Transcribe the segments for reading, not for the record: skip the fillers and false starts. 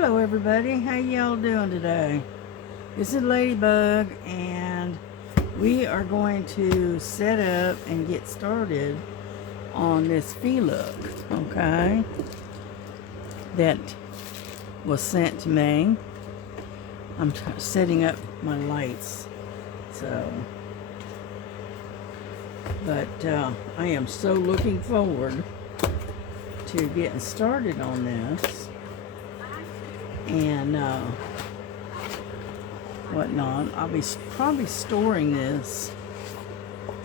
Hello everybody, how y'all doing today? This is Ladybug and we are going to set up and get started on this Feelook, okay, that was sent to me. I'm setting up my lights, but I am so looking forward to getting started on this and whatnot. I'll be probably storing this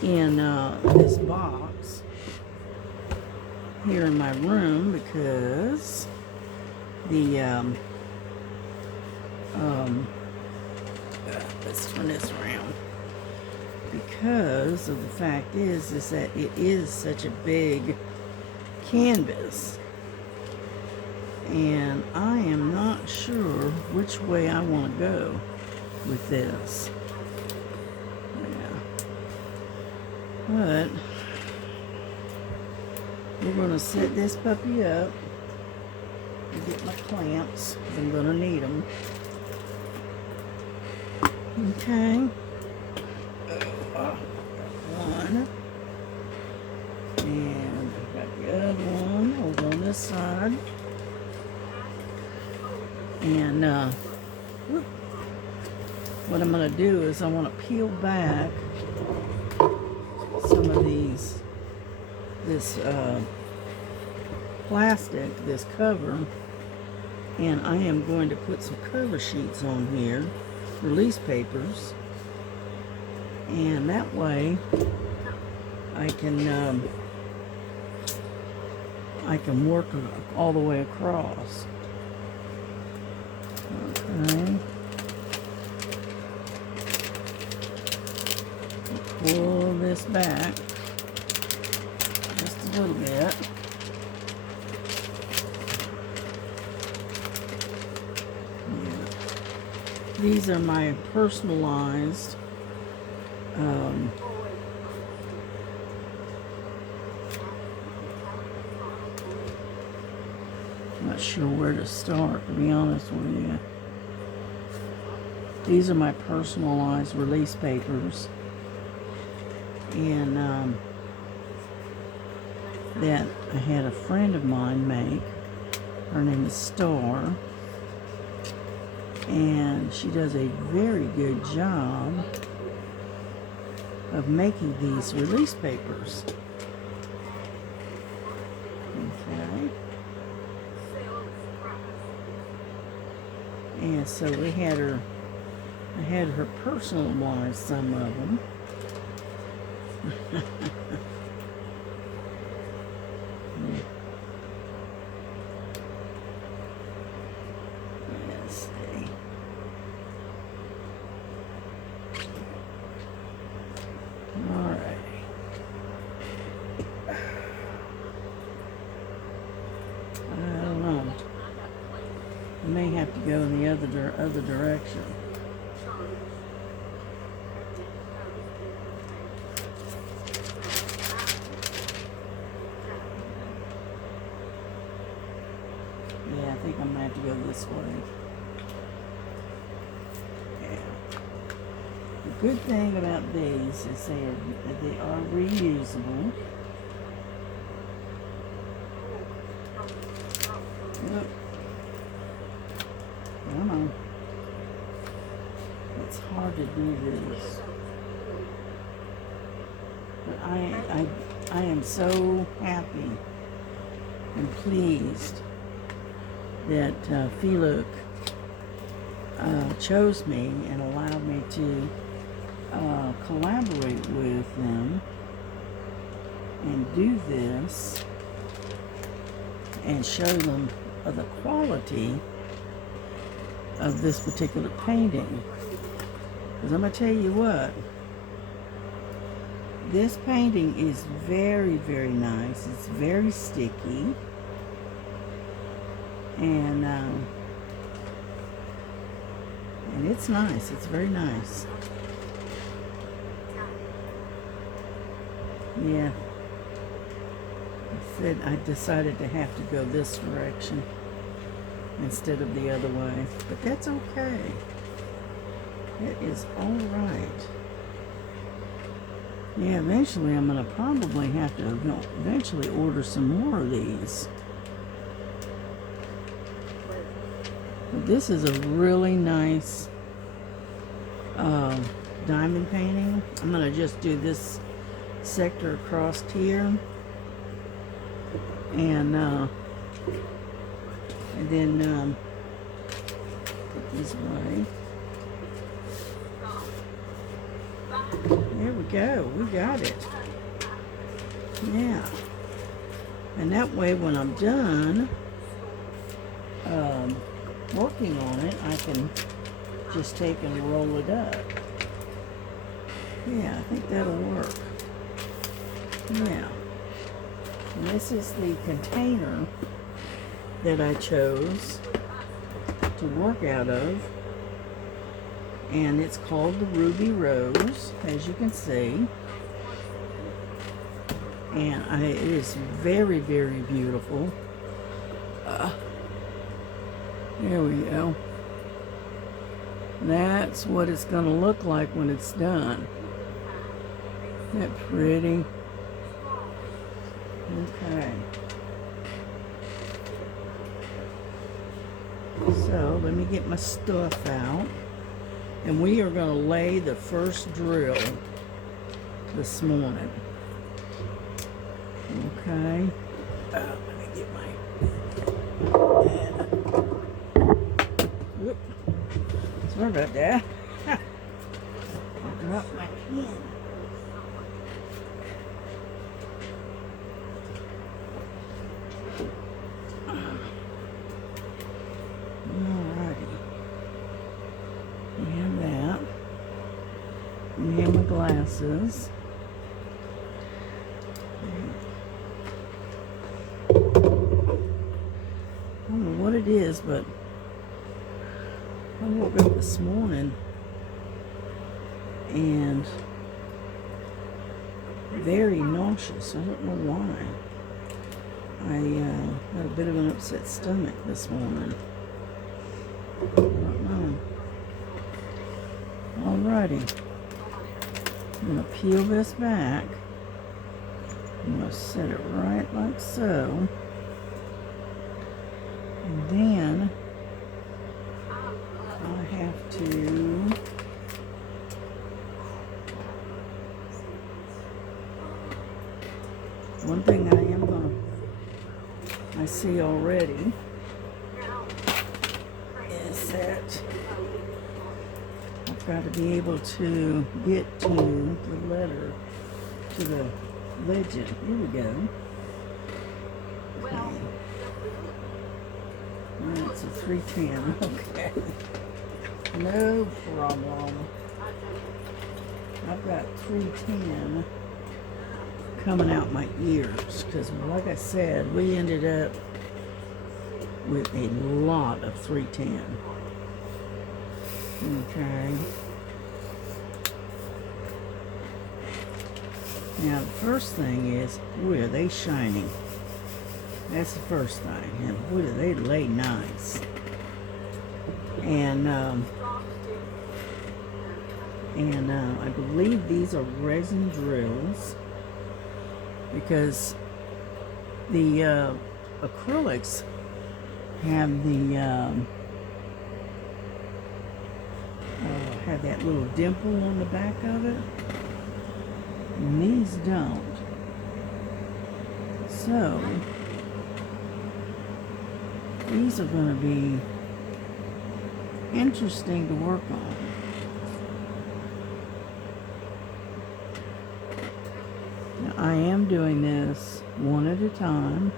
in this box here in my room because let's turn this around, because of the fact is that it is such a big canvas and I am not sure which way I want to go with this. Yeah. But we're going to set this puppy up and get my clamps because I'm going to need them. Okay. One. And I've got the other one over on this side. And what I'm going to do is I want to peel back some of this plastic, this cover, and I am going to put some cover sheets on here, release papers, and that way I can work all the way across. Okay. Pull this back just a little bit. Yeah. These are my personalized I'm not sure where to start, to be honest with you. These are my personalized release papers, and that I had a friend of mine make. Her name is Star, and she does a very good job of making these release papers. Okay. And so I had her personalize some of them. Let's see. Alright. I don't know. I may have to go in the other direction. Yeah, I think I'm gonna have to go this way. Yeah. The good thing about these is they are reusable. Look. Come on. It's hard to do this. But I am so happy and pleased that Feelook chose me and allowed me to collaborate with them and do this and show them the quality of this particular painting. Because I'm going to tell you what, this painting is very, very nice. It's very sticky. And it's nice. It's very nice. Yeah. I decided to have to go this direction. instead of the other way. But that's okay. It is alright. Yeah, eventually I'm going to probably have to eventually order some more of these. But this is a really nice diamond painting. I'm going to just do this sector across here. And then put these away. There we go. We got it. Yeah. And that way when I'm done working on it, I can just take and roll it up. Yeah, I think that'll work. Yeah. And this is the container that I chose to work out of. And it's called the Ruby Rose, as you can see. And it is very, very beautiful. There we go. That's what it's going to look like when it's done. Isn't that pretty? Okay. So let me get my stuff out. And we are going to lay the first drill this morning. Okay. Let me get my... Whoop. Sorry about that. I dropped my pen. And my glasses. I don't know what it is, but I woke up this morning and very nauseous. I don't know why. I had a bit of an upset stomach this morning. I don't know. Alrighty. I'm going to peel this back. I'm going to set it right like so. And then I have to one thing I see already is that I've got to be able to get to the letter, to the legend. Here we go. Okay. That's a 310. Okay. No problem. I've got 310 coming out my ears because, like I said, we ended up with a lot of 310. Okay. Now the first thing is, boy, are they shining. That's the first thing. And boy, do they lay nice. And I believe these are resin drills because the acrylics have the have that little dimple on the back of it, and these don't. So these are going to be interesting to work on. Now, I am doing this one at a time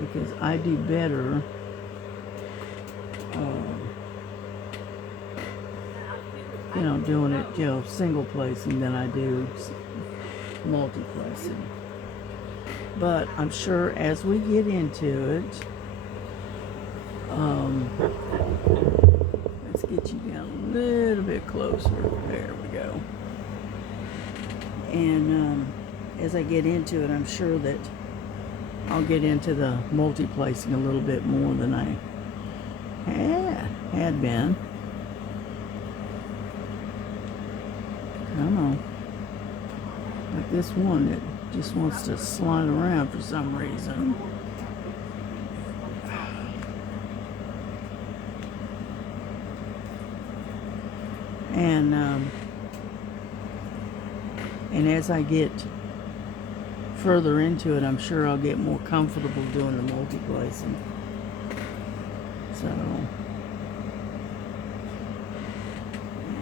because I do better doing it, single placing than I do multi-placing. But I'm sure as we get into it, let's get you down a little bit closer. There we go. And as I get into it, I'm sure that I'll get into the multi-placing a little bit more than I Had been. Come on. Like this one that just wants to slide around for some reason. And as I get further into it, I'm sure I'll get more comfortable doing the multi-placing. So,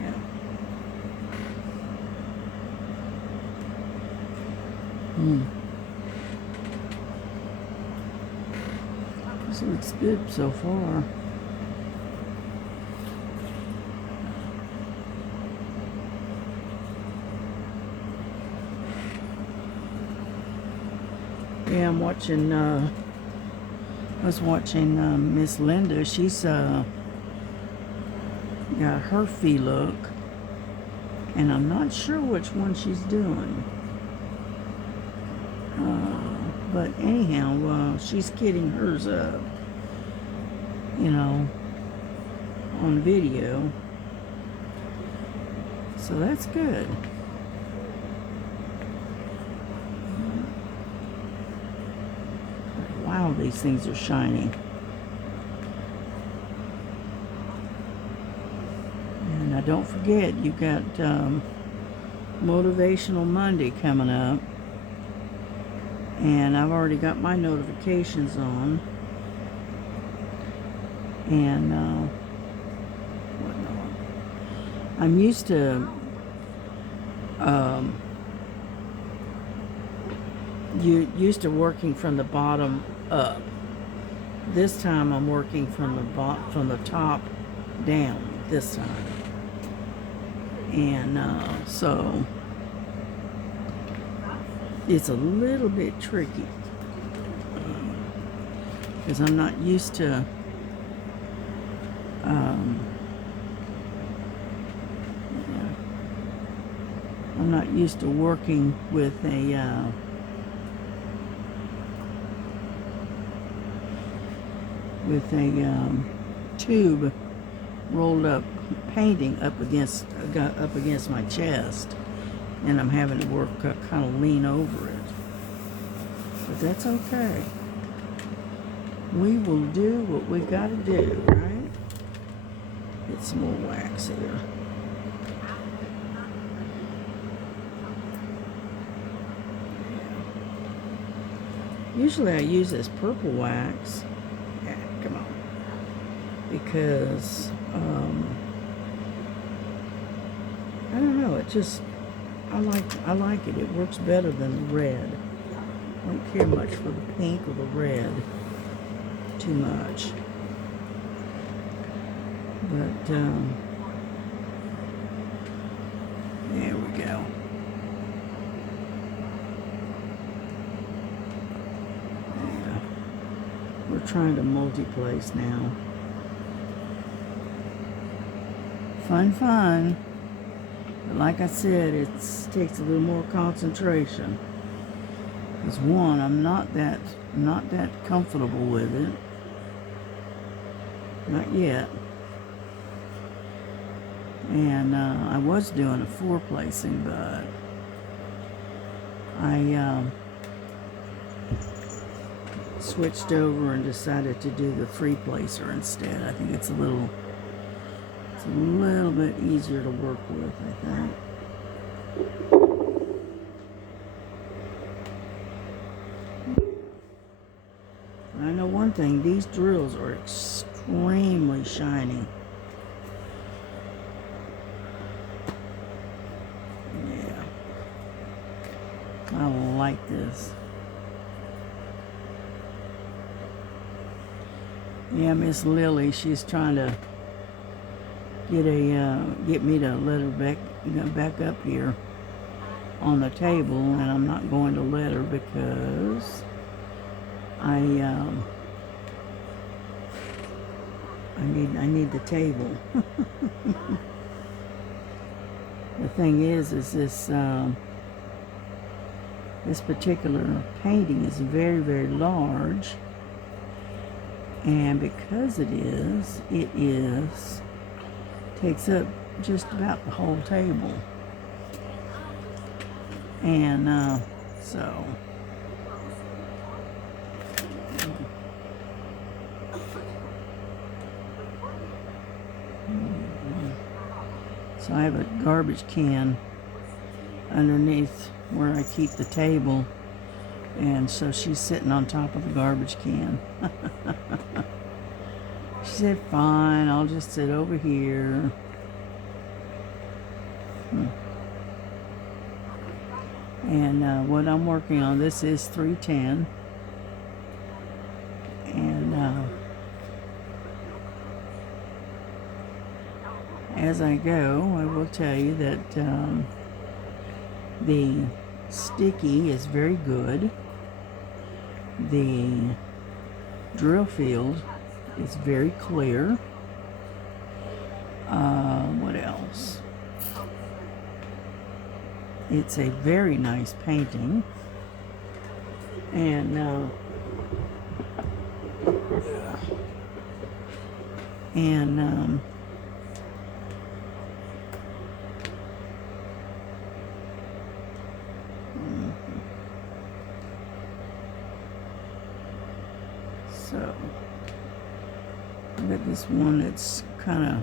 yeah. This looks good so far. Yeah, I'm watching, I was watching Miss Linda. She's got her Feelook, and I'm not sure which one she's doing. But anyhow, she's getting hers up, you know, on video. So that's good. Wow, these things are shiny. And now don't forget, you've got Motivational Monday coming up. And I've already got my notifications on. And I'm used to used to working from the bottom up. This time I'm working from the top down this time. And so it's a little bit tricky because I'm not used to I'm not used to working with a tube rolled up painting up against my chest, and I'm having to work kind of lean over it, but that's okay. We will do what we got to do, right? Get some more wax here. Usually I use this purple wax. Yeah, come on. Because, I don't know, it just, I like it. It works better than the red. I don't care much for the pink or the red too much. But, there we go. We're trying to multi-place now. Fun. But like I said, it takes a little more concentration. Because one, I'm not that comfortable with it. Not yet. And I was doing a 4-placing, but I switched over and decided to do the 3-placer instead. I think it's a little bit easier to work with, I think. I know one thing, these drills are extremely shiny. Yeah. I like this. Yeah, Miss Lily, she's trying to get me to let her back up here on the table, and I'm not going to let her because I need the table. The thing is this particular painting is very, very large, And because it takes up just about the whole table. And so I have a garbage can underneath where I keep the table, and so she's sitting on top of the garbage can. She said, fine, I'll just sit over here. And what I'm working on, this is 310. And as I go, I will tell you that the sticky is very good. The drill field is very clear. What else? It's a very nice painting. And so I got this one that's kind of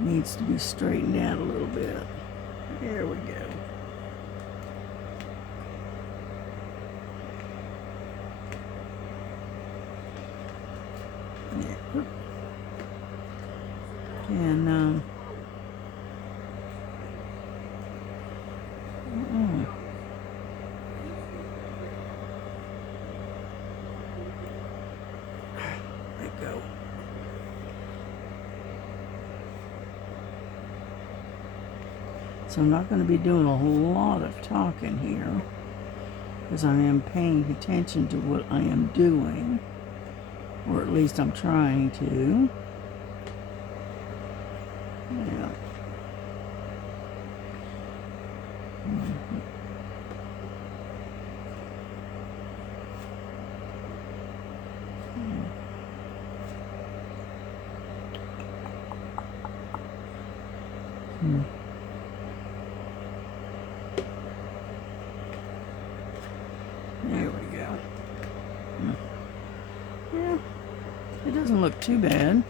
needs to be straightened out a little bit. There we go. Yeah. And let go. So I'm not going to be doing a whole lot of talking here, because I am paying attention to what I am doing, or at least I'm trying to. Yeah. There we go. Yeah, it doesn't look too bad.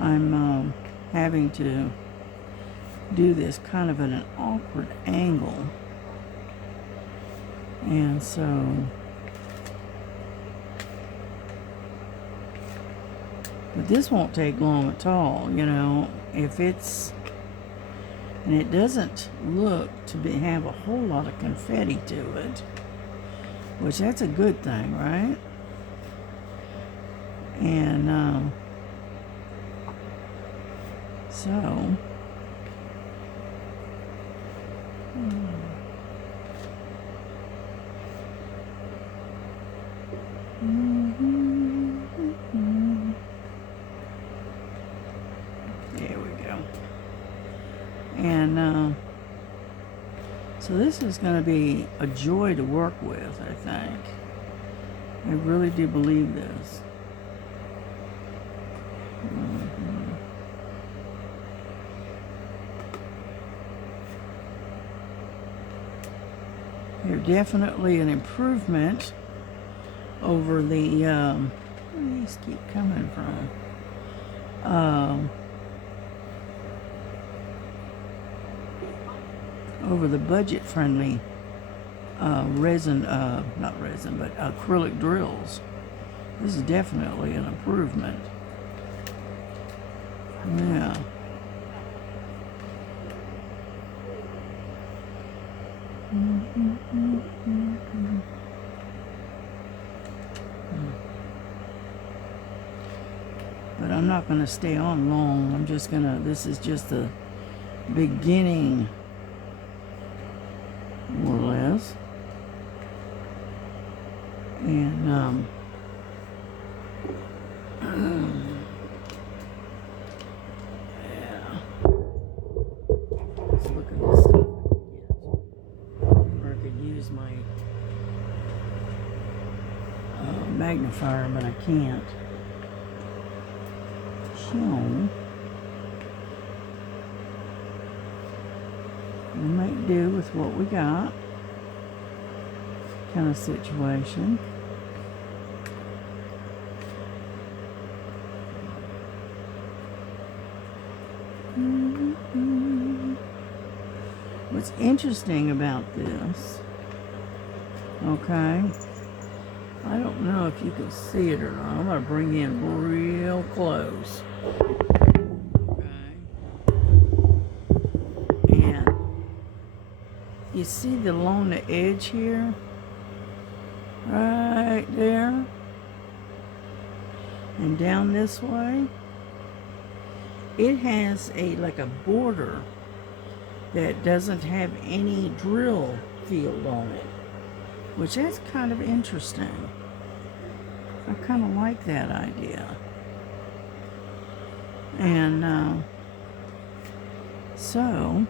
I'm having to do this kind of at an awkward angle, and so but this won't take long at all, you know, if it's, and it doesn't look to have a whole lot of confetti to it, which that's a good thing, right? And so there we go. And so this is going to be a joy to work with, I think. I really do believe this. They're definitely an improvement over the, where do these keep coming from? Over the budget-friendly resin, not resin, but acrylic drills. This is definitely an improvement. Yeah. But I'm not going to stay on long. I'm just going to, this is just the beginning, more or less. And yeah, let's look at this stuff I could get, or I could use my magnifier, but I can't. So we'll make do with what we got, kind of situation. What's interesting about this, okay, I don't know if you can see it or not. I'm going to bring in real close. Okay. And you see along the edge here? Right there. And down this way. It has like a border that doesn't have any drill field on it, which is kind of interesting. I kind of like that idea. And so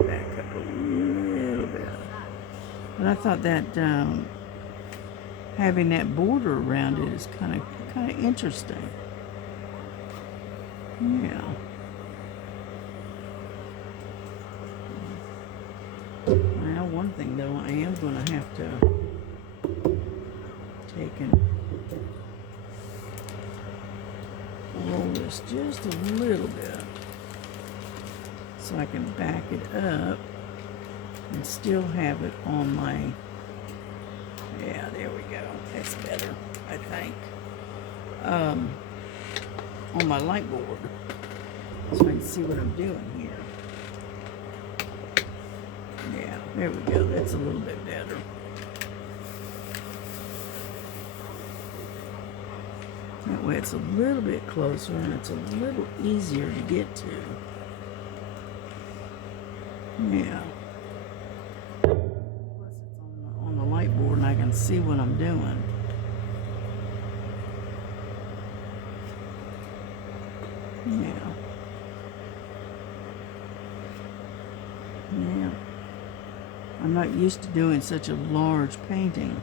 back up a little bit. But I thought that having that border around it is kind of interesting. Yeah. Well, one thing though, I am going to have to take and roll this just a little bit so I can back it up and still have it on my, yeah, there we go. That's better, I think. On my light board, so I can see what I'm doing here. Yeah, there we go. That's a little bit better. That way it's a little bit closer and it's a little easier to get to. Yeah. Plus it's on the light board and I can see what I'm doing. Yeah. Yeah. I'm not used to doing such a large painting.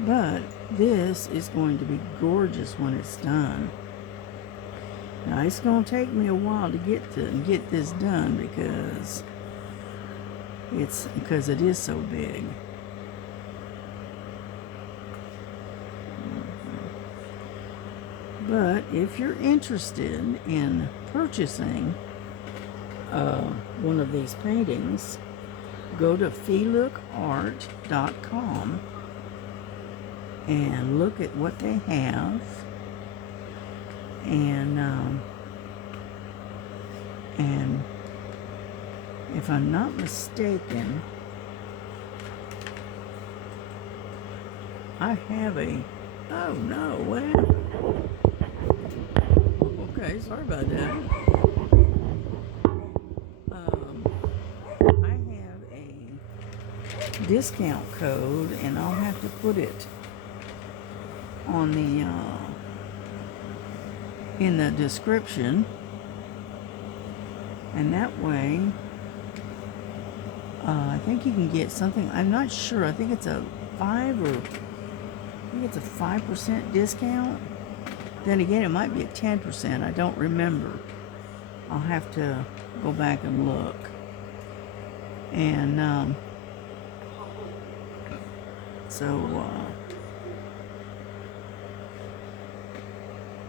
But this is going to be gorgeous when it's done. Now it's going to take me a while to get this done because it is so big. But if you're interested in purchasing one of these paintings, go to feelookart.com and look at what they have. And if I'm not mistaken, I have a, oh no, what happened? Okay, sorry about that. I have a discount code, and I'll have to put it on the in the description, and that way I think you can get something. I'm not sure. I think it's a 5% discount. Then again, it might be a 10%. I don't remember. I'll have to go back and look. And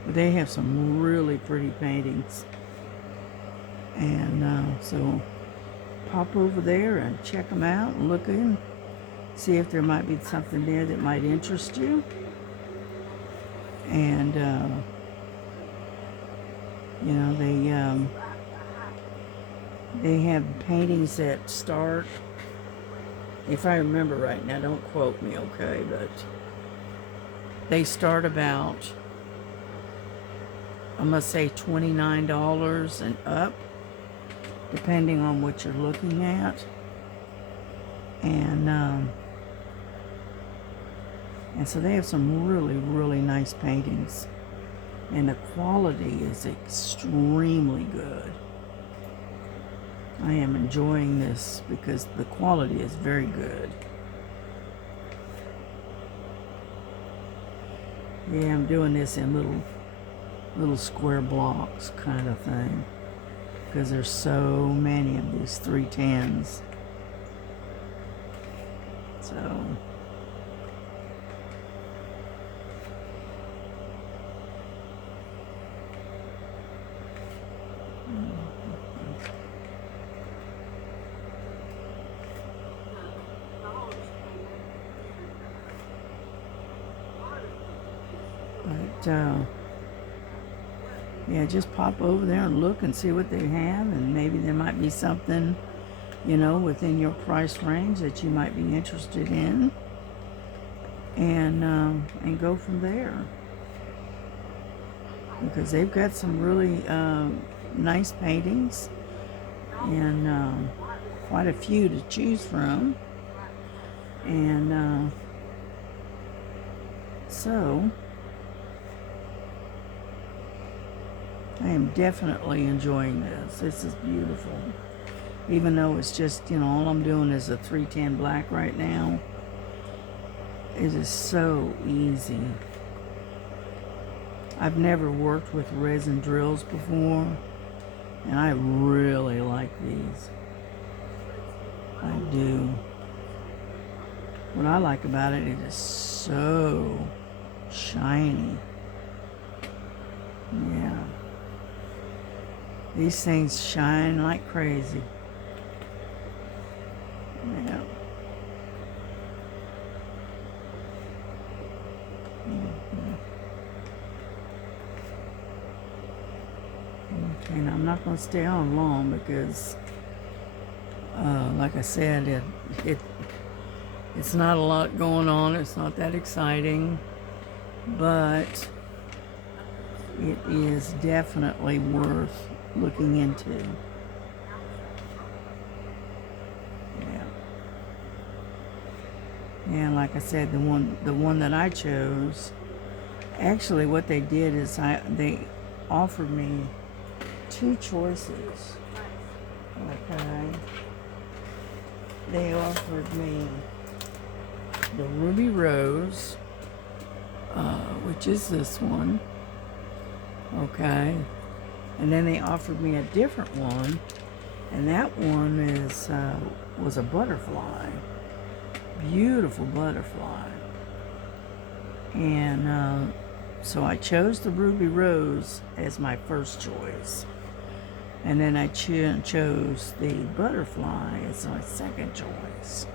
they have some really pretty paintings. And so pop over there and check them out and look in. See if there might be something there that might interest you. And you know, they have paintings that start, if I remember right now, don't quote me, okay, but they start about, I must say, $29 and up, depending on what you're looking at. And so they have some really, really nice paintings. and the quality is extremely good. I am enjoying this because the quality is very good. Yeah, I'm doing this in little square blocks kind of thing because there's so many of these 310s. So yeah, just pop over there and look and see what they have, and maybe there might be something, within your price range that you might be interested in, and go from there. Because they've got some really nice paintings, and quite a few to choose from, and so I am definitely enjoying this. This is beautiful. Even though it's just, all I'm doing is a 310 black right now. It is so easy. I've never worked with resin drills before, and I really like these. I do. What I like about it is so shiny. Yeah. These things shine like crazy. Yeah. Okay, now I'm not going to stay on long because, like I said, it's not a lot going on. It's not that exciting, but it is definitely worth looking into. Yeah. And like I said, the one that I chose, actually what they did is they offered me two choices. Okay. They offered me the Ruby Rose, which is this one. Okay. And then they offered me a different one, and that one was a butterfly. Beautiful butterfly. And so I chose the Ruby Rose as my first choice. And then I chose the butterfly as my second choice.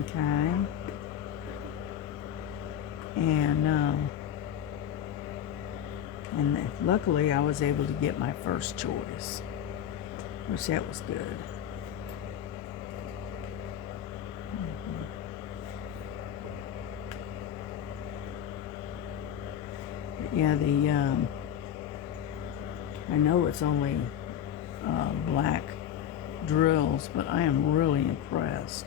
Okay. And luckily I was able to get my first choice, which that was good. Yeah, I know it's only black drills, but I am really impressed.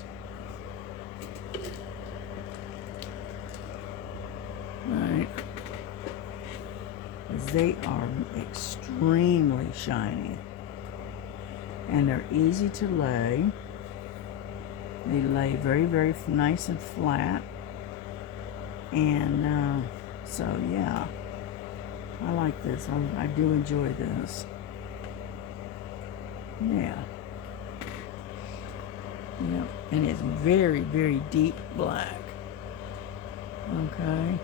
Right. They are extremely shiny, and they're easy to lay. They lay very, very nice and flat, and so yeah, I like this. I do enjoy this. Yeah. Yep. And it's very, very deep black. Okay.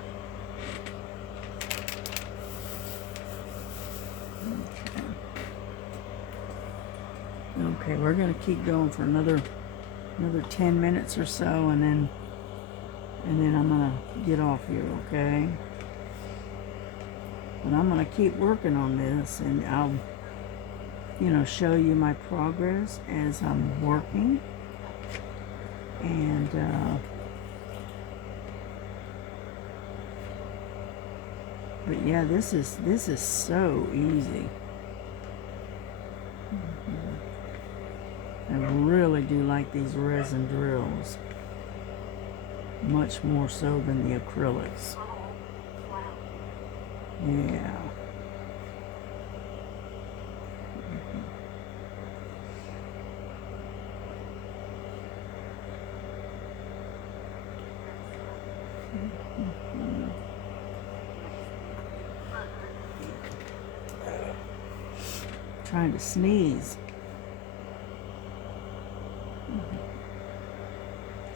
Okay, we're gonna keep going for another 10 minutes or so, and then I'm gonna get off here, okay? But I'm gonna keep working on this, and I'll, show you my progress as I'm working. And but yeah, this is so easy. I really do like these resin drills, much more so than the acrylics. Yeah. Trying to sneeze.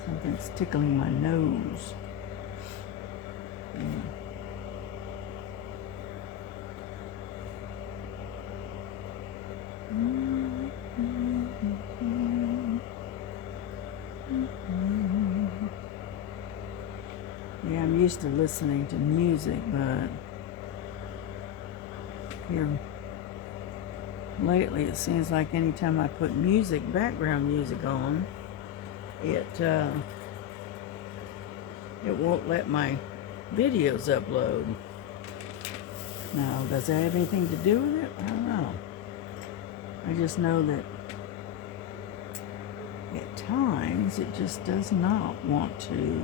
Something's tickling my nose. Yeah, I'm used to listening to music, but here lately it seems like anytime I put music, background music on, it won't let my videos upload. Now, does that have anything to do with it? I don't know. I just know that at times it just does not want to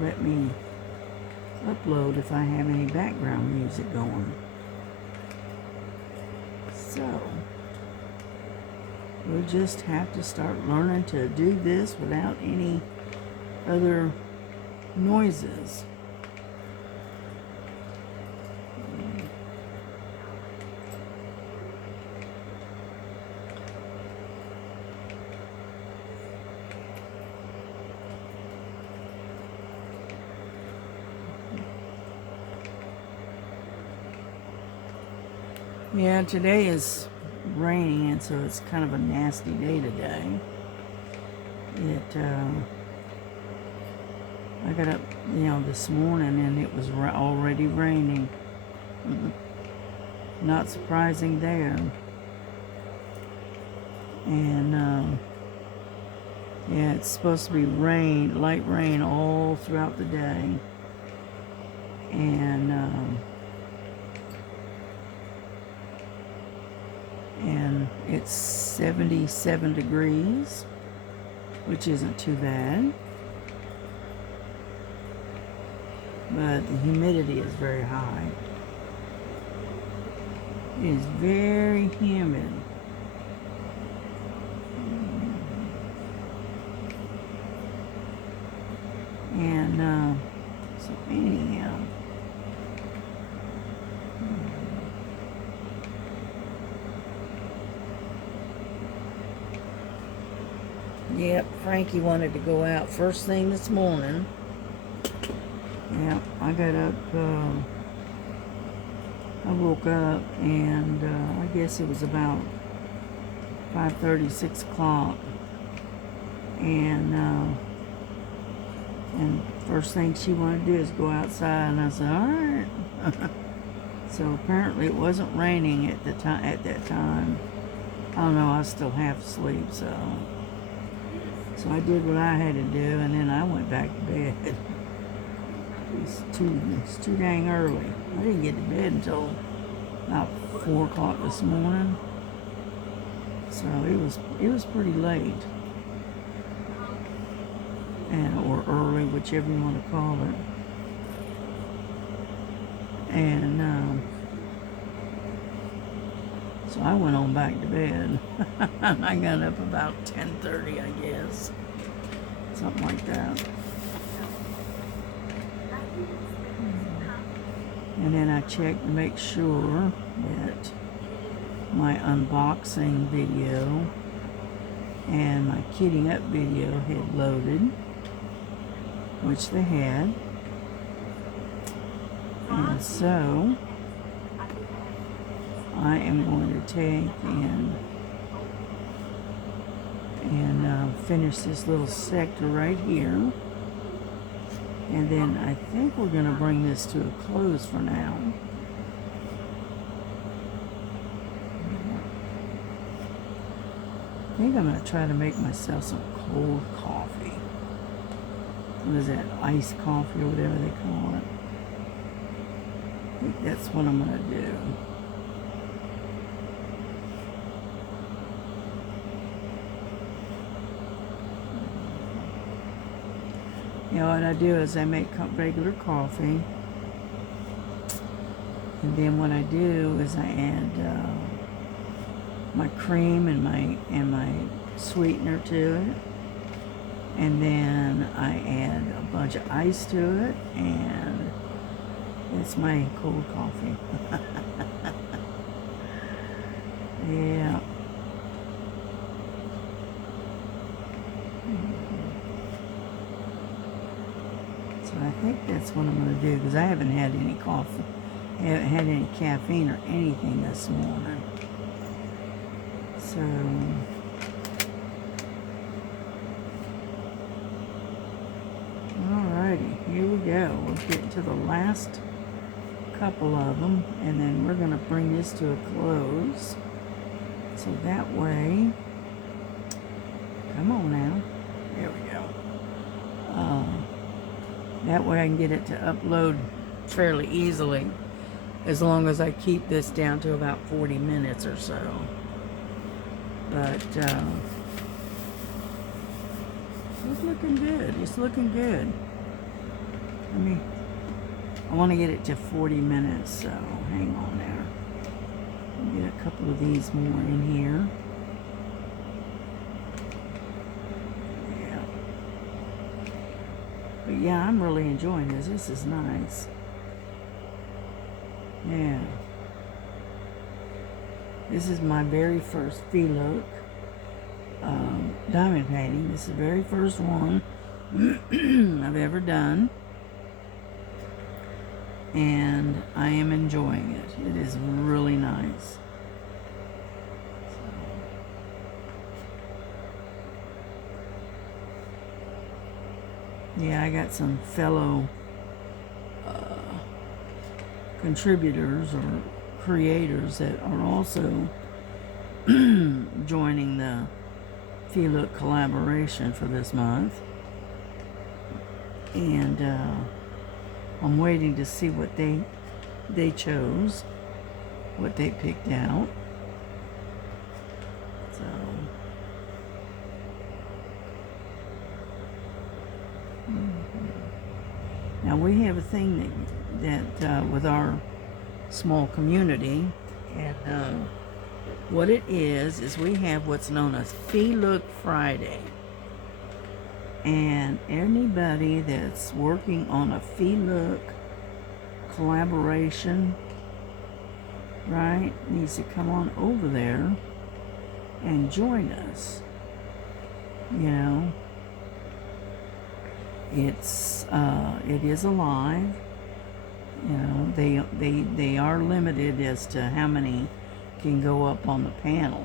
let me upload if I have any background music going. So, we'll just have to start learning to do this without any other noises. Yeah, today is raining, and so it's kind of a nasty day today. I got up, this morning, and it was already raining. Not surprising there. And yeah, it's supposed to be light rain all throughout the day. And it's 77 degrees, which isn't too bad. But the humidity is very high. It is very humid. And so anyhow, yep, Frankie wanted to go out first thing this morning. Yeah, I got up, I woke up, and I guess it was about 5:30, 6 o'clock, and first thing she wanted to do is go outside, and I said, all right. So apparently it wasn't raining at that time. I don't know, I was still half asleep, so I did what I had to do, and then I went back to bed. It's too dang early. I didn't get to bed until about 4 o'clock this morning. So it was pretty late. Or early, whichever you want to call it. And so I went on back to bed. I got up about 10:30, I guess. Something like that. And then I checked to make sure that my unboxing video and my kitting up video had loaded, which they had. And so I am going to take and finish this little sector right here. And then I think we're going to bring this to a close for now. I think I'm going to try to make myself some cold coffee. What is that? Iced coffee or whatever they call it. I think that's what I'm going to do. What I do is I make regular coffee, And then what I do is I add my cream and my sweetener to it. And then I add a bunch of ice to it, and it's my cold coffee. Yeah. So I think that's what I'm going to do, because I haven't had any coffee. I haven't had any caffeine or anything this morning. So, alrighty, here we go. We're getting to the last couple of them, and then we're going to bring this to a close. So that way, come on now, there we go. That way I can get it to upload fairly easily, as long as I keep this down to about 40 minutes or so. But it's looking good. It's looking good. I want to get it to 40 minutes, so hang on there. Get a couple of these more in here. Yeah. But yeah, I'm really enjoying this. This is nice. Yeah. This is my very first Feelook diamond painting. This is the very first one I've ever done. And I am enjoying it. It is really nice. Yeah, I got some fellow contributors or creators that are also joining the Feelook collaboration for this month. And I'm waiting to see what they chose, what they picked out. So now we have a thing that with our small community, and what it is we have what's known as Feelook Friday. And anybody that's working on a Feelook collaboration, right, needs to come on over there and join us. You know, it is alive. You know, they are limited as to how many can go up on the panel,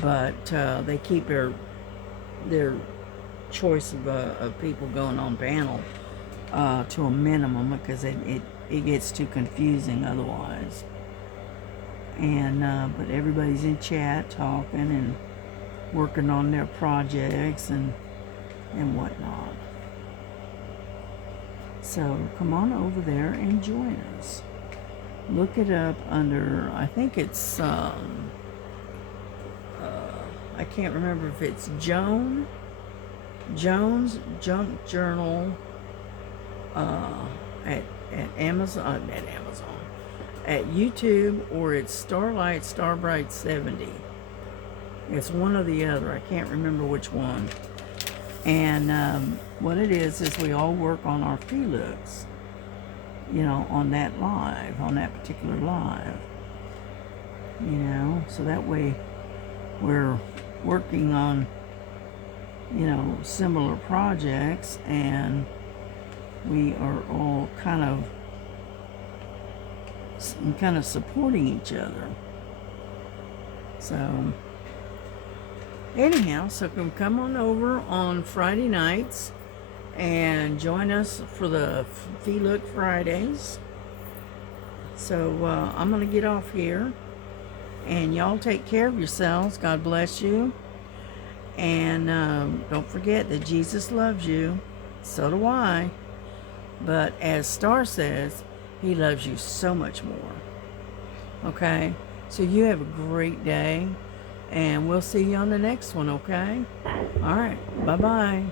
but they keep their choice of people going on panel to a minimum, because it gets too confusing otherwise. And but everybody's in chat talking and working on their projects and whatnot. So come on over there and join us. Look it up under, I think it's I can't remember if it's Jones Junk Journal at Amazon, at YouTube, or it's Starbright 70. It's one or the other. I can't remember which one. And what it is we all work on our Feelooks, you know, on that particular live, you know, so that way we're working on, you know, similar projects, and we are all kind of supporting each other. So anyhow, so come on over on Friday nights and join us for the Feelook Fridays. So I'm going to get off here, and y'all take care of yourselves. God bless you. And don't forget that Jesus loves you. So do I. But as Star says, he loves you so much more. Okay? So you have a great day, and we'll see you on the next one, okay? All right. Bye-bye.